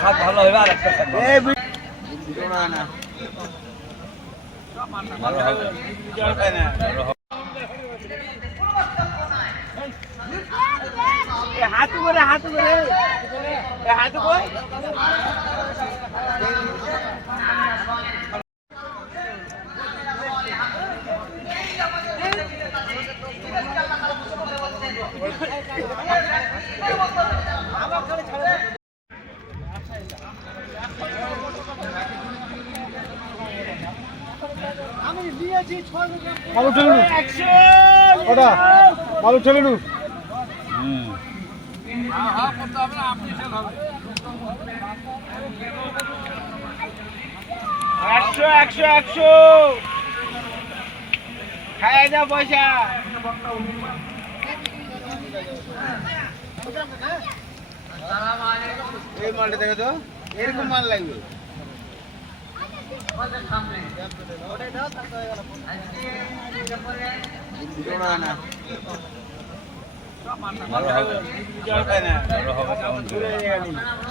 হাত ভালো হবে আর একটা ভালো হবে হাতু করে হাতু করে হাতু করে মালু ঠেলে ওটা মালু ঠেলে নু একশো একশো একশো খাই দাও পয়সা এই মালটা দেখো তো এরকম মাল লাগবে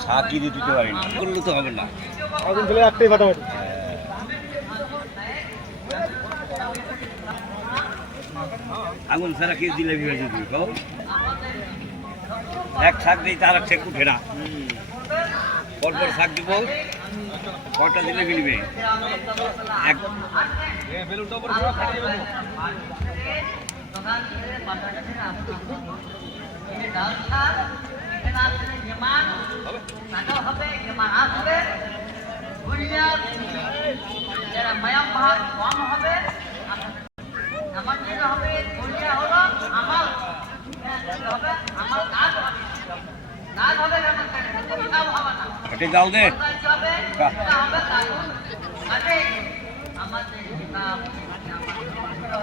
সাকি দিয়ে দিতে পারি না করলে তো হবে না আগুন ফেলে একটাই ফাটাফাটি আগুন ছাড়া কে দিলে বিভাজি দিবি কও এক শাক দিই তার এক শেক উঠে না পরপর শাক দিব কটা দিলে মিলবে এক বেলুনটা উপরে পুরো ফাটিয়ে দেব মায়াম ভাগ কম হবে আমার যেটা হবে দুনিয়া হলো আমার আমার কাজ হবে কাজ হবে না ফটে দাও দে আমাদের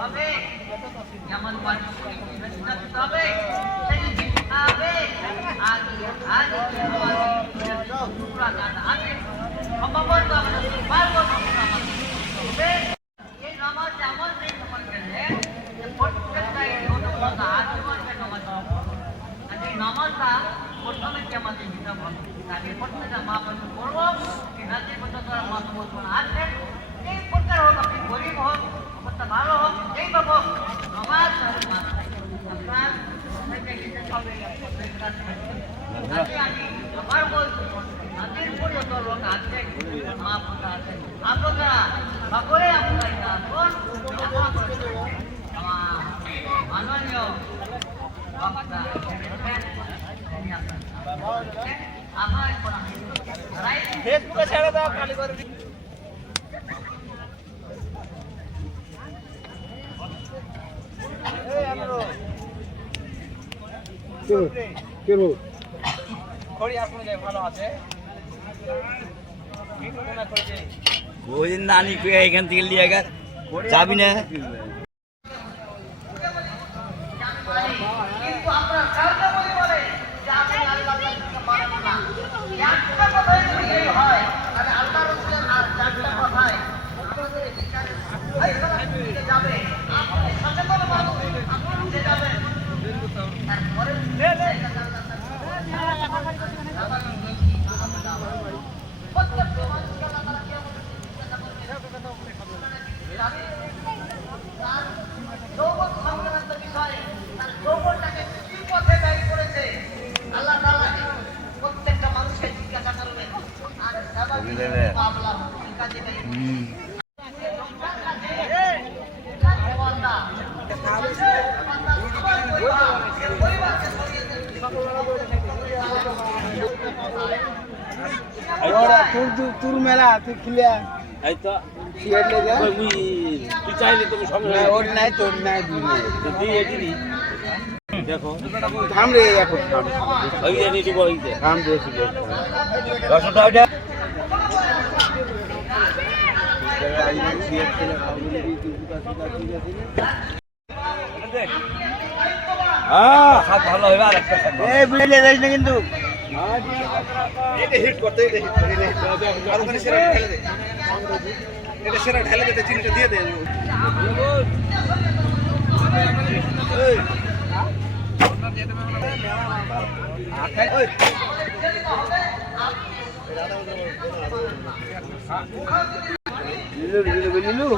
হবে যেমন হবে হবে আগে পুরা গান আছে সম্ভবত পারবো এই নামাজ এমন নেই তোমার গেলে প্রত্যেকটা নামাজটা প্রথমে কি আমাদের হিসাব হবে আগে প্রত্যেকটা মা বন্ধু করবো কি হাতে পর্যন্ত মা বলবো আছে এই প্রকার হোক আপনি গরিব হোক অবস্থা ভালো হোক এই পাবো নামাজ আপনার আমার বলছি নদীর পর্যন্ত লোক আছে মা বোঝা আছে আপনারা বা করে আপনারা মাননীয় ফেসবুকে ছেড়ে দাও খালি করে ওই নানি এখান থেকে লিয়ে গেছে যাবি না প্রত্যেকটা মানুষকে জিজ্ঞাসা করবে আর তোর মেলা তুই খিলিয়া এই তো সিগারেট লেগে তুই চাইলে তুমি সঙ্গে ওর নাই তোর নাই দিয়ে দিবি দেখো থাম রে এখন থাম ওই যে নিচে বই দে থাম রে সিগারেট 10 টাকা ওটা হাত ভালো হবে আর একটা এই বুঝলে যাইস না কিন্তু এটা হিট করতে আর ওখানে সেরা ঢেলে দে এটা সেরা ঢেলে দে চিনিটা দিয়ে দে এই নিলু